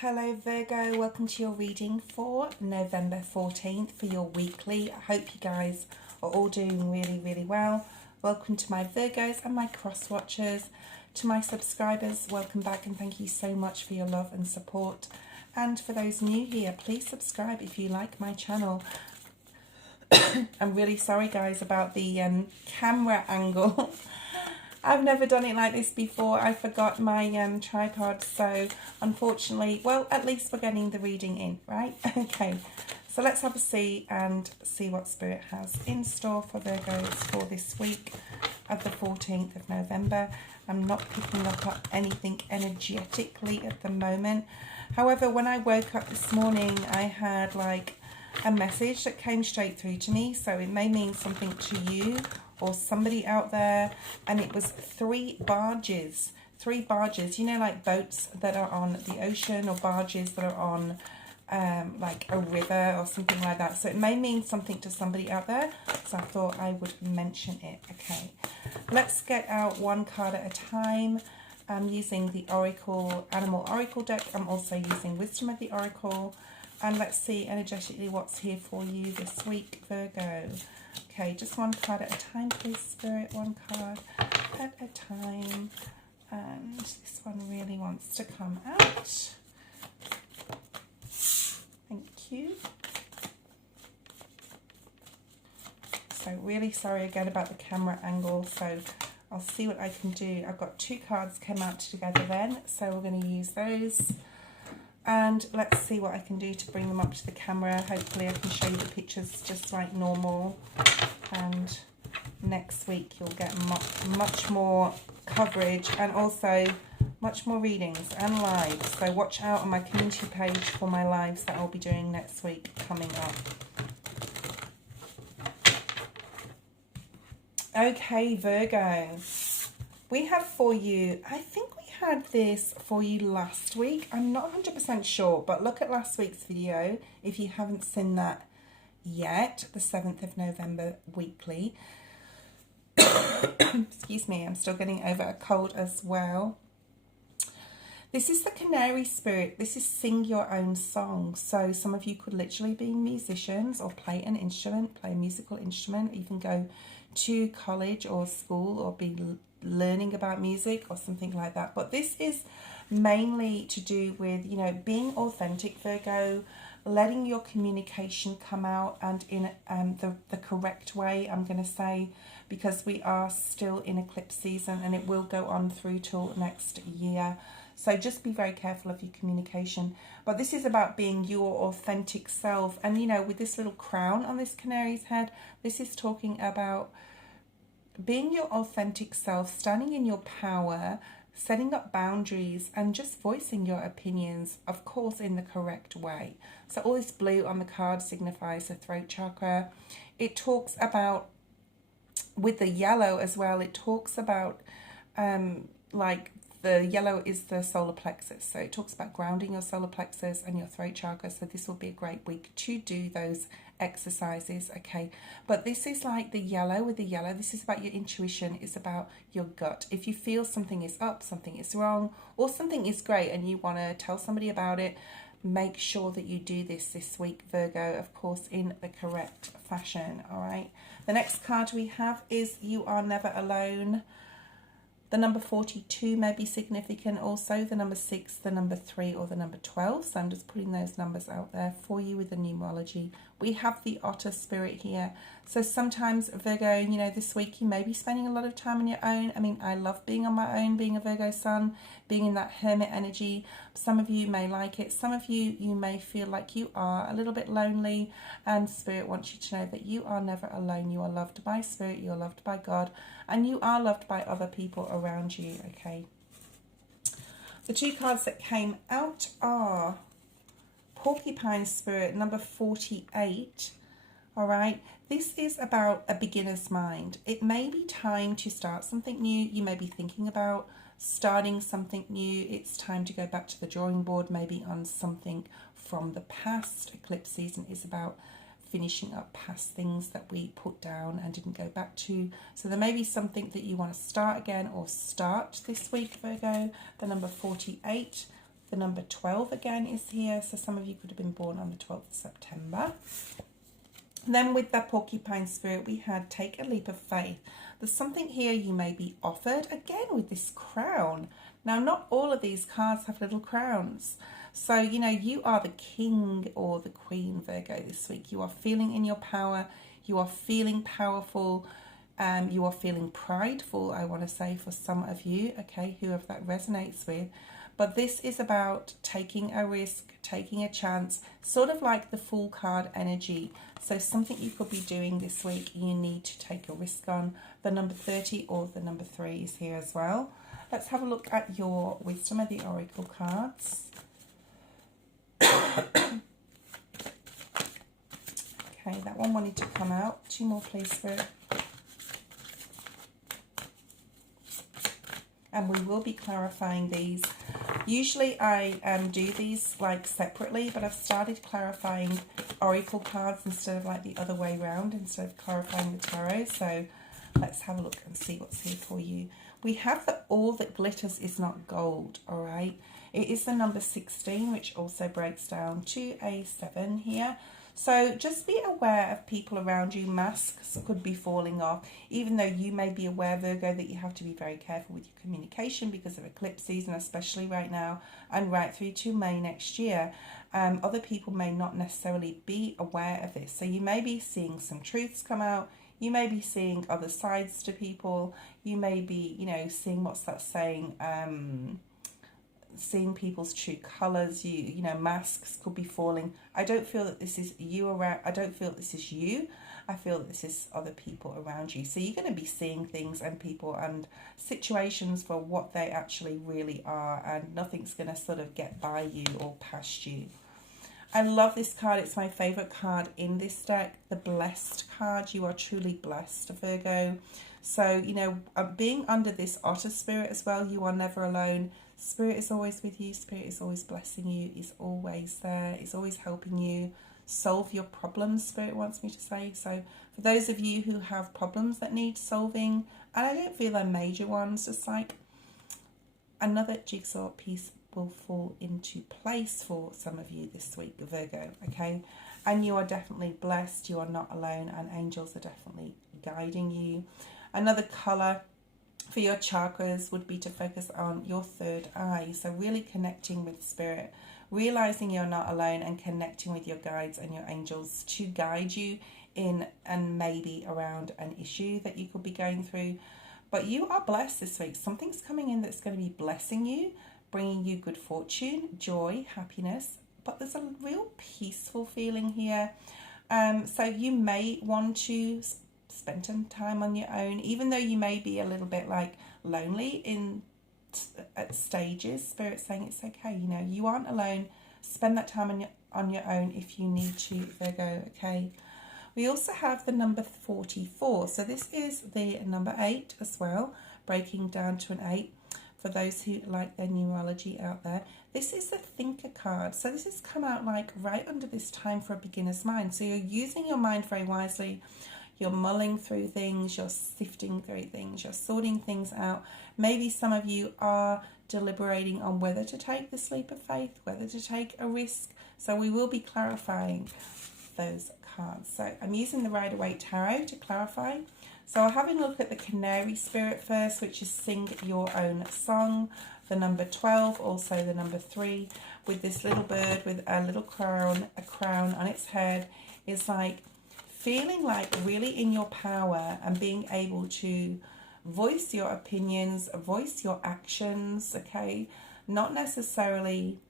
Hello Virgo, welcome to your reading for November 14th for your weekly. I hope you guys are all doing really well. Welcome to my Virgos and my cross watchers. To my subscribers, welcome back and thank you so much for your love and support. And for those new here, please subscribe if you like my channel. I'm really sorry guys about the camera angle. I've never done it like this before. I forgot my tripod, so unfortunately, well, at least we're getting the reading in, right? Okay, so let's have a see and see what Spirit has in store for Virgos for this week of the 14th of November. I'm not picking up anything energetically at the moment. However, when I woke up this morning, I had like a message that came straight through to me, so it may mean something to you or somebody out there, and it was three barges, you know, like boats that are on the ocean or barges that are on like a river or something like that. So it may mean something to somebody out there, so I thought I would mention it. Okay, let's get out one card at a time. I'm using the Oracle Animal Oracle deck. I'm also using Wisdom of the Oracle, and let's see energetically what's here for you this week, Virgo. Okay, just one card at a time, please, Spirit. One card at a time. And this one really wants to come out. Thank you. So really sorry again about the camera angle. So I'll see what I can do. I've got two cards came out together then. So we're going to use those. And let's see what I can do to bring them up to the camera. Hopefully I can show you the pictures just like normal. And next week you'll get much more coverage and also much more readings and lives. So watch out on my community page for my lives that I'll be doing next week coming up. Okay, Virgo. We have for you, I think we had this for you last week. I'm not 100% sure, but look at last week's video if you haven't seen that yet, the 7th of November weekly. Excuse me, I'm still getting over a cold as well. This is the Canary Spirit. This is sing your own song. So some of you could literally be musicians or play an instrument, play a musical instrument, even go to college or school or be learning about music or something like that. But this is mainly to do with, you know, being authentic, Virgo, letting your communication come out and in the correct way, I'm going to say, because we are still in eclipse season and it will go on through till next year. So just be very careful of your communication. But this is about being your authentic self. And, you know, with this little crown on this canary's head, this is talking about being your authentic self, standing in your power, setting up boundaries and just voicing your opinions, of course, in the correct way. So all this blue on the card signifies the throat chakra. It talks about, with the yellow as well, it talks about like the yellow is the solar plexus. So it talks about grounding your solar plexus and your throat chakra. So this will be a great week to do those exercises, okay? But this is like the yellow. With the yellow, this is about your intuition. It's about your gut. If you feel something is up, something is wrong, or something is great and you want to tell somebody about it, make sure that you do this week, Virgo, of course, in the correct fashion, all right? The next card we have is You Are Never Alone. The number 42 may be significant also, the number 6, the number 3 or the number 12. So I'm just putting those numbers out there for you with the numerology. We have the Otter Spirit here. So sometimes, Virgo, you know, this week you may be spending a lot of time on your own. I mean, I love being on my own, being a Virgo sun, being in that hermit energy. Some of you may like it. Some of you, you may feel like you are a little bit lonely, and Spirit wants you to know that you are never alone. You are loved by Spirit, you are loved by God, and you are loved by other people around you, okay? The two cards that came out are Porcupine Spirit, number 48, all right? This is about a beginner's mind. It may be time to start something new. You may be thinking about starting something new. It's time to go back to the drawing board, maybe on something from the past. Eclipse season is about finishing up past things that we put down and didn't go back to. So there may be something that you want to start again or start this week, Virgo. The number 48. The number 12 again is here. So some of you could have been born on the 12th of September. And then with the porcupine spirit, we had take a leap of faith. There's something here you may be offered, again with this crown. Now, not all of these cards have little crowns. So, you know, you are the king or the queen, Virgo, this week. You are feeling in your power. You are feeling powerful. You are feeling prideful, I want to say, for some of you, okay, whoever that resonates with. But this is about taking a risk, taking a chance, sort of like the Fool card energy. So something you could be doing this week, you need to take a risk on. The number 30 or the number 3 is here as well. Let's have a look at your wisdom of the oracle cards. Okay, that one wanted to come out. 2 more, please, Spirit. And we will be clarifying these. Usually I do these like separately, but I've started clarifying oracle cards instead of like the other way around, instead of clarifying the tarot. So let's have a look and see what's here for you. We have that all that glitters is not gold, all right? It is the number 16, which also breaks down to a 7 here. So just be aware of people around you. Masks could be falling off, even though you may be aware, Virgo, that you have to be very careful with your communication because of eclipse season, especially right now and right through to May next year. Other people may not necessarily be aware of this. So you may be seeing some truths come out. You may be seeing other sides to people. You may be, you know, seeing, what's that saying, seeing people's true colors. You know, masks could be falling. I don't feel that this is you around. I don't feel this is you. I feel that this is other people around you. So you're going to be seeing things and people and situations for what they actually really are, and nothing's going to sort of get by you or past you. I love this card. It's my favorite card in this deck, the Blessed card. You are truly blessed, Virgo. So, you know, being under this otter spirit as well, you are never alone. Spirit is always with you. Spirit is always blessing you. Is always there. Is always helping you solve your problems, Spirit wants me to say. So for those of you who have problems that need solving, and I don't feel they're major ones, just like another jigsaw piece will fall into place for some of you this week, Virgo, okay? And you are definitely blessed. You are not alone, and angels are definitely guiding you. Another color for your chakras would be to focus on your third eye. So really connecting with spirit, realizing you're not alone, and connecting with your guides and your angels to guide you in and maybe around an issue that you could be going through. But you are blessed this week. Something's coming in that's going to be blessing you, bringing you good fortune, joy, happiness. But there's a real peaceful feeling here. So you may want to spend some time on your own, even though you may be a little bit like lonely at stages. Spirit's saying it's okay. You know, you aren't alone. Spend that time on your own if you need to, Virgo, okay? We also have the number 44. So this is the number 8 as well, breaking down to an 8. For those who like their numerology out there, this is the thinker card. So this has come out like right under this time for a beginner's mind. So you're using your mind very wisely. You're mulling through things, you're sifting through things, you're sorting things out. Maybe some of you are deliberating on whether to take this leap of faith, whether to take a risk. So we will be clarifying those cards. So I'm using the Waite Tarot to clarify. So I'll have a look at the Canary Spirit first, which is Sing Your Own Song. The number 12, also the number 3, with this little bird with a little crown, on its head, is like feeling like really in your power and being able to voice your opinions, voice your actions, okay? Not necessarily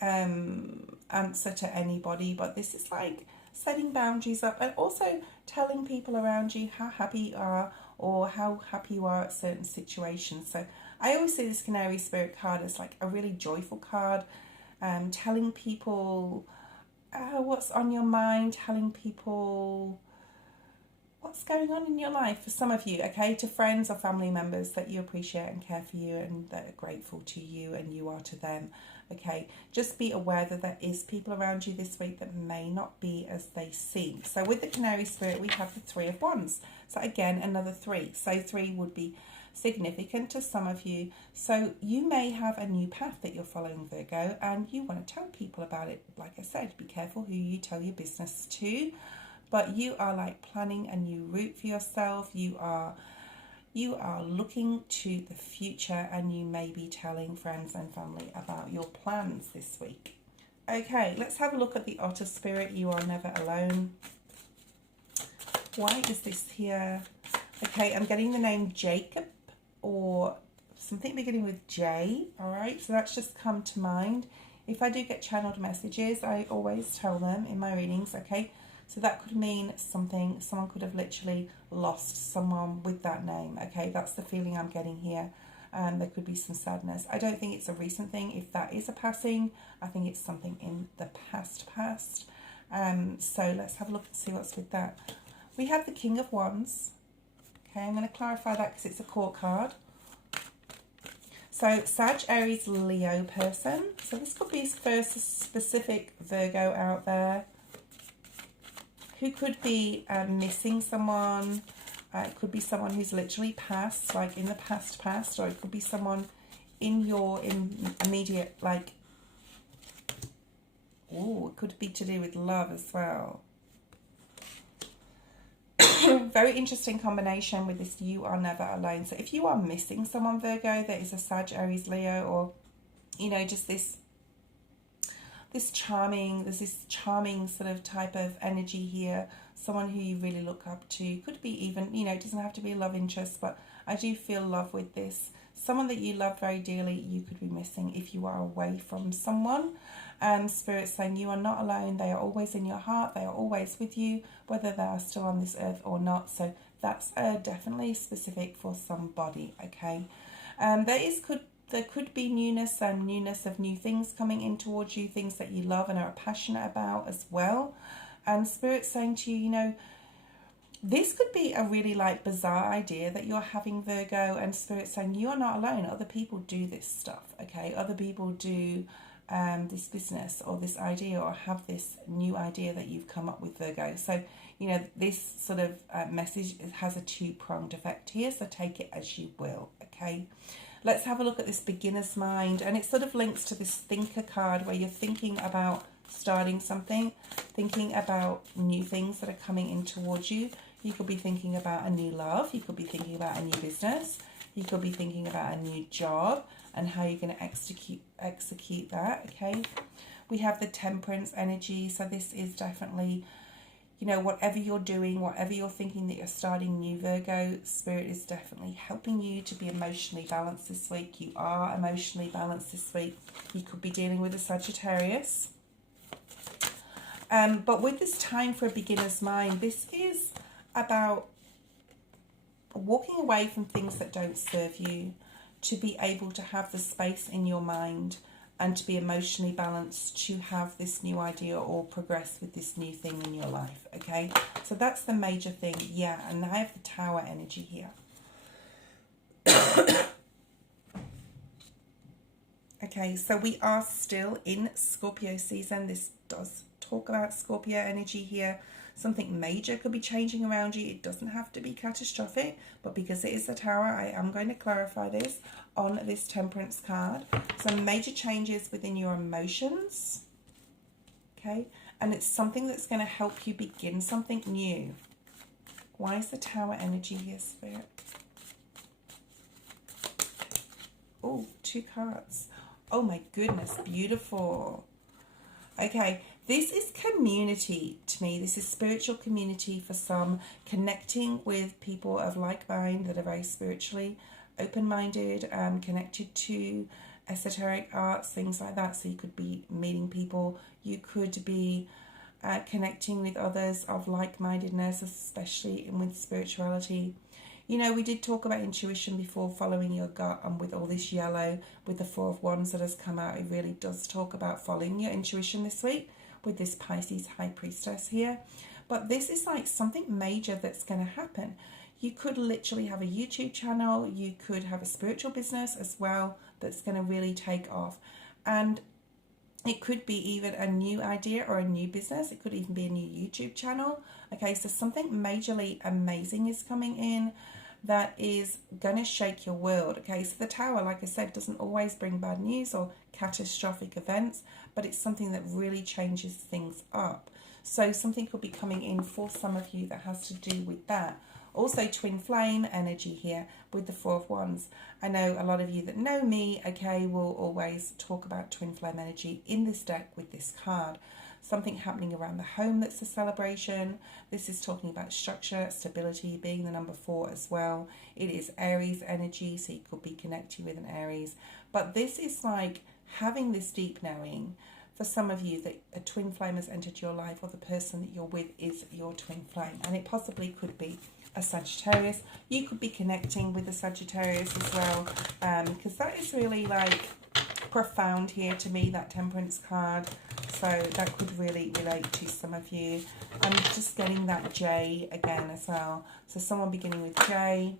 answer to anybody, but this is like setting boundaries up and also telling people around you how happy you are or how happy you are at certain situations. So I always see this Canary Spirit card as like a really joyful card, telling people what's on your mind, telling people what's going on in your life for some of you, okay, to friends or family members that you appreciate and care for you and that are grateful to you and you are to them, okay. Just be aware that there is people around you this week that may not be as they seem. So with the Canary Spirit, we have the 3 of Wands. So again, another 3. So 3 would be significant to some of you. So you may have a new path that you're following, Virgo, and you want to tell people about it. Like I said, be careful who you tell your business to, but you are like planning a new route for yourself. You are looking to the future, and you may be telling friends and family about your plans this week. Okay, let's have a look at the Otter Spirit. You are never alone. Why is this here? Okay, I'm getting the name Jacob or something beginning with J. All right, so that's just come to mind. If I do get channeled messages, I always tell them in my readings, okay? So that could mean something. Someone could have literally lost someone with that name, okay? That's the feeling I'm getting here. There could be some sadness. I don't think it's a recent thing. If that is a passing, I think it's something in the past. So let's have a look and see what's with that. We have the King of Wands. Okay, I'm going to clarify that because it's a court card. So Sag, Aries, Leo person. So this could be for a specific Virgo out there who could be missing someone. It could be someone who's literally passed, like in the past, or it could be someone in your immediate, like, oh, it could be to do with love as well. Very interesting combination with this you are never alone. So if you are missing someone, Virgo, there is a Sag, Aries, Leo, or, you know, just this charming sort of type of energy here. Someone who you really look up to. Could be even, you know, it doesn't have to be a love interest, but I do feel love with this. Someone that you love very dearly, you could be missing if you are away from someone. Spirit saying you are not alone. They are always in your heart. They are always with you, whether they are still on this earth or not. So that's definitely specific for somebody, okay? There could be newness of new things coming in towards you, things that you love and are passionate about as well. And Spirit saying to you, you know, this could be a really like bizarre idea that you're having, Virgo, and Spirit saying you are not alone. Other people do this stuff, okay? Other people do this business or this idea or have this new idea that you've come up with, Virgo. So, you know, this sort of message has a two-pronged effect here, so take it as you will, okay? Let's have a look at this beginner's mind, and it sort of links to this thinker card where you're thinking about starting something, thinking about new things that are coming in towards you. You could be thinking about a new love, you could be thinking about a new business, you could be thinking about a new job and how you're going to execute that, okay? We have the Temperance energy, so this is definitely, you know, whatever you're doing, whatever you're thinking that you're starting new, Virgo, Spirit is definitely helping you to be emotionally balanced this week. You are emotionally balanced this week. You could be dealing with a Sagittarius. But with this time for a beginner's mind, this is about walking away from things that don't serve you, to be able to have the space in your mind and to be emotionally balanced, to have this new idea or progress with this new thing in your life, okay? So that's the major thing, yeah. And I have the Tower energy here. Okay, so we are still in Scorpio season. This does talk about Scorpio energy here. Something major could be changing around you. It doesn't have to be catastrophic, but because it is the Tower, I am going to clarify this on this Temperance card. Some major changes within your emotions, okay? And it's something that's going to help you begin something new. Why is the Tower energy here, Spirit? Oh, 2 cards. Oh my goodness, beautiful. Okay, this is community to me. This is spiritual community for some, connecting with people of like mind that are very spiritually open-minded, connected to esoteric arts, things like that. So you could be meeting people. You could be connecting with others of like-mindedness, especially with spirituality. You know, we did talk about intuition before, following your gut, and with all this yellow, with the 4 of Wands that has come out, it really does talk about following your intuition this week with this Pisces High Priestess here. But this is like something major that's going to happen. You could literally have a YouTube channel, you could have a spiritual business as well that's going to really take off. And it could be even a new idea or a new business. It could even be a new YouTube channel. Okay, so something majorly amazing is coming in. that is going to shake your world. Okay, so the Tower, like I said, doesn't always bring bad news or catastrophic events, but it's something that really changes things up. So something could be coming in for some of you that has to do with that. Also twin flame energy here with the Four of Wands. I know a lot of you that know me, okay, will always talk about twin flame energy in this deck with this card. Something happening around the home that's a celebration. This is talking about structure, stability, being the number 4 as well. It is Aries energy, so you could be connecting with an Aries. But this is like having this deep knowing. For some of you, that a twin flame has entered your life, or the person that you're with is your twin flame. And it possibly could be a Sagittarius. You could be connecting with a Sagittarius as well, because that is really like profound here to me, that Temperance card. So that could really relate to some of you. I'm just getting that J again as well. So someone beginning with J.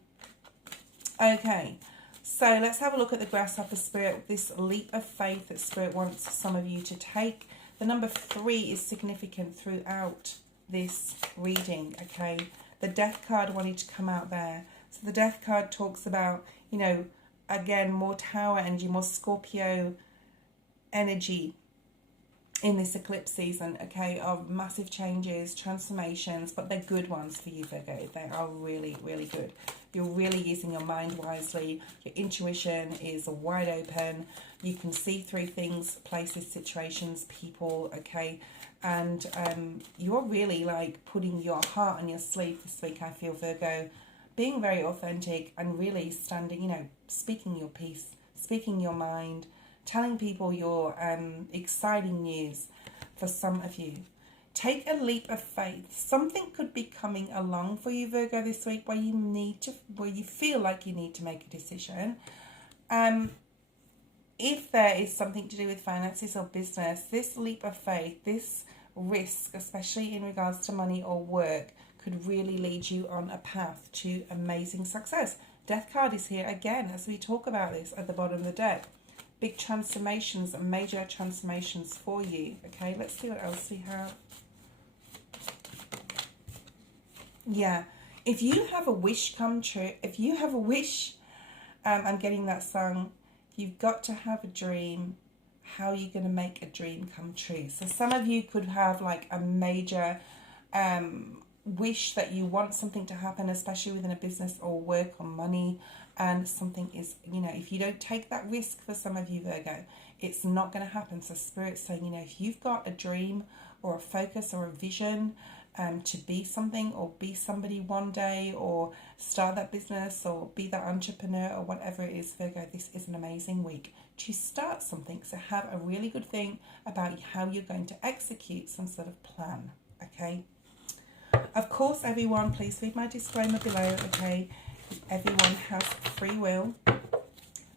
Okay, so let's have a look at the Grasshopper Spirit, this leap of faith that Spirit wants some of you to take. The number 3 is significant throughout this reading, okay? The Death card wanted to come out there. So the Death card talks about, you know, again, more Tower energy, more Scorpio energy in this eclipse season, okay, of massive changes, transformations, but they're good ones for you, Virgo. They are really, really good. You're really using your mind wisely. Your intuition is wide open. You can see through things, places, situations, people, okay, and you're really like putting your heart on your sleeve this week, I feel, Virgo, being very authentic and really standing, you know, speaking your piece, speaking your mind, telling people your exciting news. For some of you, take a leap of faith. Something could be coming along for you, Virgo, this week where you feel like you need to make a decision. If there is something to do with finances or business, this leap of faith, this risk, especially in regards to money or work, could really lead you on a path to amazing success. Death card is here again as we talk about this at the bottom of the deck. Big transformations and major transformations for you. Okay, let's see what else we have. Yeah, if you have a wish come true, if you have a wish, I'm getting that song, you've got to have a dream. How are you going to make a dream come true? So some of you could have like a major wish that you want something to happen, especially within a business or work or money, and something is, you know, if you don't take that risk, for some of you, Virgo, it's not going to happen. So Spirit's saying, you know, if you've got a dream or a focus or a vision to be something or be somebody one day, or start that business or be that entrepreneur or whatever it is, Virgo, this is an amazing week to start something. So have a really good think about how you're going to execute some sort of plan, okay? Of course, everyone, please read my disclaimer below, okay? Everyone has free will.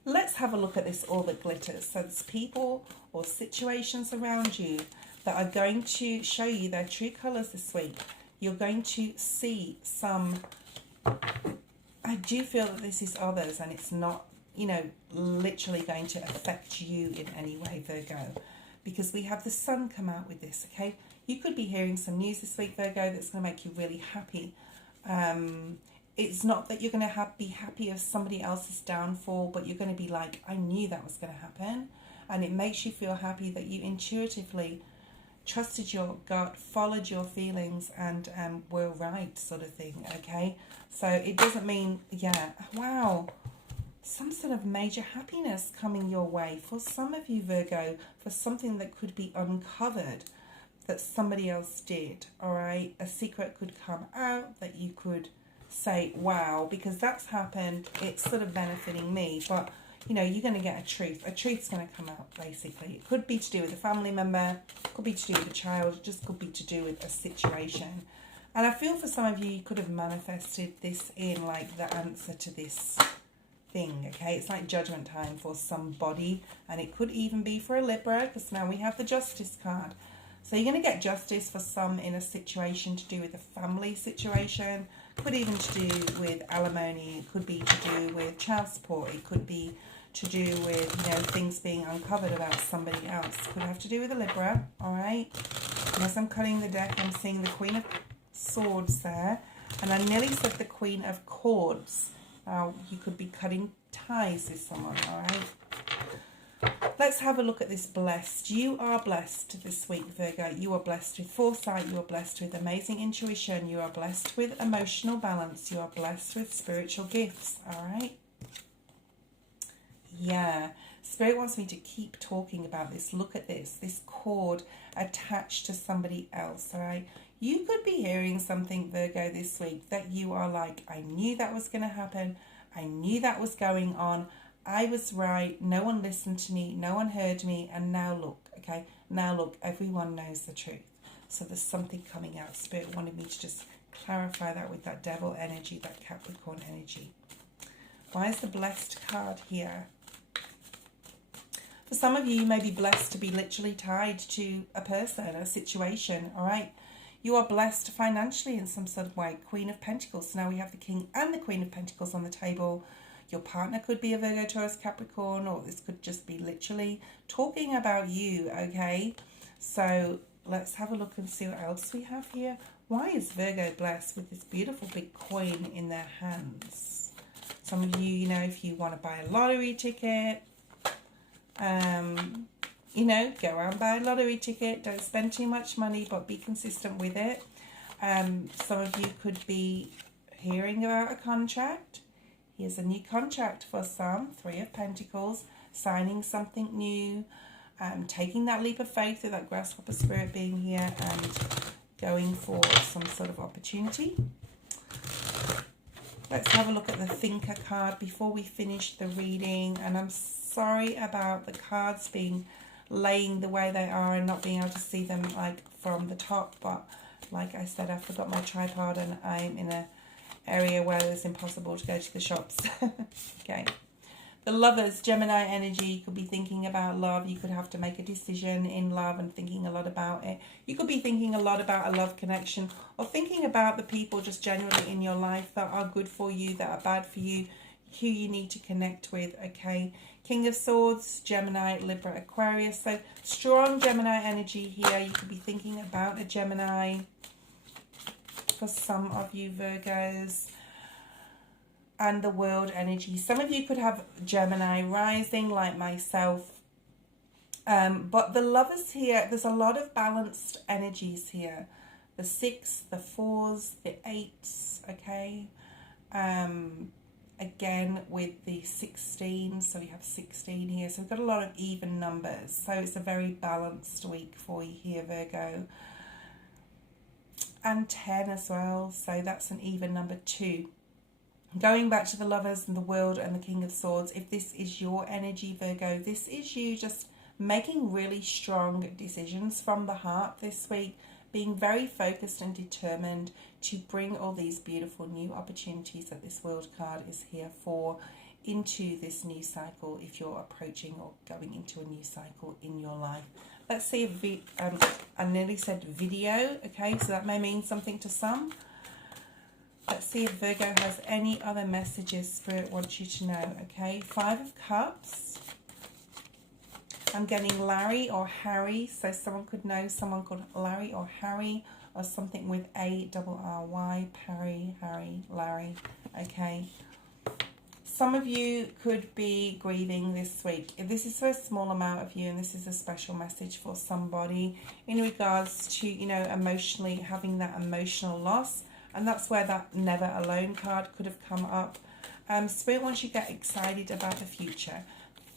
Let's have a look at this all that glitters. So there's people or situations around you that are going to show you their true colours this week. You're going to see some, I do feel that this is others and it's not, you know, literally going to affect you in any way, Virgo, because we have the Sun come out with this, okay? You could be hearing some news this week, Virgo, that's going to make you really happy. It's not that you're going to be happy of somebody else's downfall, but you're going to be like, I knew that was going to happen. And it makes you feel happy that you intuitively trusted your gut, followed your feelings, and were right, sort of thing, okay? So it doesn't mean, yeah, wow, some sort of major happiness coming your way. For some of you, Virgo, for something that could be uncovered that somebody else did, all right? A secret could come out that you could say, wow, because that's happened, it's sort of benefiting me, but you know, you're going to get a truth's going to come out, basically. It could be to do with a family member, could be to do with a child, it just could be to do with a situation. And I feel for some of you, you could have manifested this in like the answer to this thing, okay? It's like judgment time for somebody, and it could even be for a Libra, because now we have the Justice card. So you're going to get justice for some in a situation to do with a family situation, could even to do with alimony, it could be to do with child support, it could be to do with, you know, things being uncovered about somebody else. Could have to do with a Libra, all right? And as I'm cutting the deck, I'm seeing the Queen of Swords there. And I nearly said the Queen of Cords. Now, you could be cutting ties with someone, all right? Let's have a look at this blessed. You are blessed this week, Virgo. You are blessed with foresight. You are blessed with amazing intuition. You are blessed with emotional balance. You are blessed with spiritual gifts, all right? Yeah. Spirit wants me to keep talking about this. Look at this cord attached to somebody else, all right? You could be hearing something, Virgo, this week that you are like, I knew that was going to happen. I knew that was going on. I was right. No one listened to me. No one heard me. And now look, okay? Now look, everyone knows the truth. So there's something coming out. Spirit wanted me to just clarify that with that devil energy, that Capricorn energy. Why is the blessed card here? For some of you, you may be blessed to be literally tied to a person, a situation, all right? You are blessed financially in some sort of way. Queen of Pentacles. So now we have the King and the Queen of Pentacles on the table. Your partner could be a Virgo, Taurus, Capricorn, or this could just be literally talking about you, okay? So let's have a look and see what else we have here. Why is Virgo blessed with this beautiful big coin in their hands? Some of you, you know, if you want to buy a lottery ticket, you know, go out and buy a lottery ticket. Don't spend too much money, but be consistent with it. Some of you could be hearing about a contract. Here's a new contract for some. 3 of Pentacles, signing something new, taking that leap of faith with that grasshopper spirit being here and going for some sort of opportunity. Let's have a look at the Thinker card before we finish the reading. And I'm sorry about the cards being laying the way they are and not being able to see them like from the top, but like I said, I forgot my tripod and I'm in a area where it's impossible to go to the shops. Okay. The Lovers, Gemini energy. You could be thinking about love. You could have to make a decision in love and thinking a lot about it. You could be thinking a lot about a love connection or thinking about the people just generally in your life that are good for you, that are bad for you, who you need to connect with, okay? King of Swords, Gemini, Libra, Aquarius. So strong Gemini energy here. You could be thinking about a Gemini for some of you Virgos. And the World energy. Some of you could have Gemini rising like myself. But the Lovers here, there's a lot of balanced energies here. The 6, the 4s, the 8s, okay? Again with the 16, so we have 16 here. So we've got a lot of even numbers. So it's a very balanced week for you here, Virgo. And 10 as well, so that's an even number 2. Going back to the Lovers and the World and the King of Swords, if this is your energy, Virgo, this is you just making really strong decisions from the heart this week, being very focused and determined to bring all these beautiful new opportunities that this World card is here for into this new cycle if you're approaching or going into a new cycle in your life. Let's see if I nearly said video, okay, so that may mean something to some. Let's see if Virgo has any other messages Spirit wants you to know, okay? 5 of Cups. I'm getting Larry or Harry, so someone could know someone called Larry or Harry or something with A-R-R-Y, Parry, Harry, Larry, okay? Some of you could be grieving this week. If this is for a small amount of you and this is a special message for somebody in regards to, you know, emotionally having that emotional loss. And that's where that Never Alone card could have come up. Spirit wants you to get excited about the future.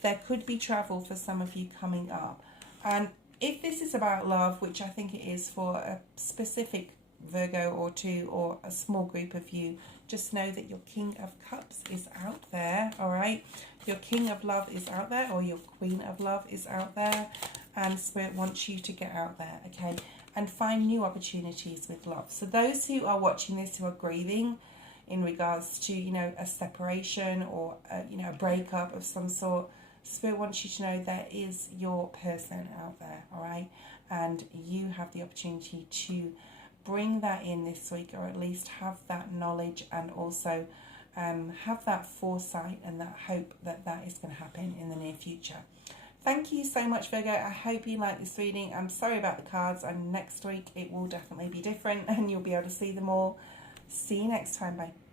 There could be travel for some of you coming up. And if this is about love, which I think it is for a specific Virgo or two or a small group of you, just know that your King of Cups is out there, all right? Your King of Love is out there, or your Queen of Love is out there. And Spirit wants you to get out there, okay? And find new opportunities with love. So those who are watching this who are grieving in regards to, you know, a separation or, you know, a breakup of some sort, Spirit wants you to know there is your person out there, all right? And you have the opportunity to bring that in this week, or at least have that knowledge and also have that foresight and that hope that that is going to happen in the near future. Thank you so much, Virgo. I hope you like this reading. I'm sorry about the cards, and next week it will definitely be different and you'll be able to see them all. See you next time. Bye.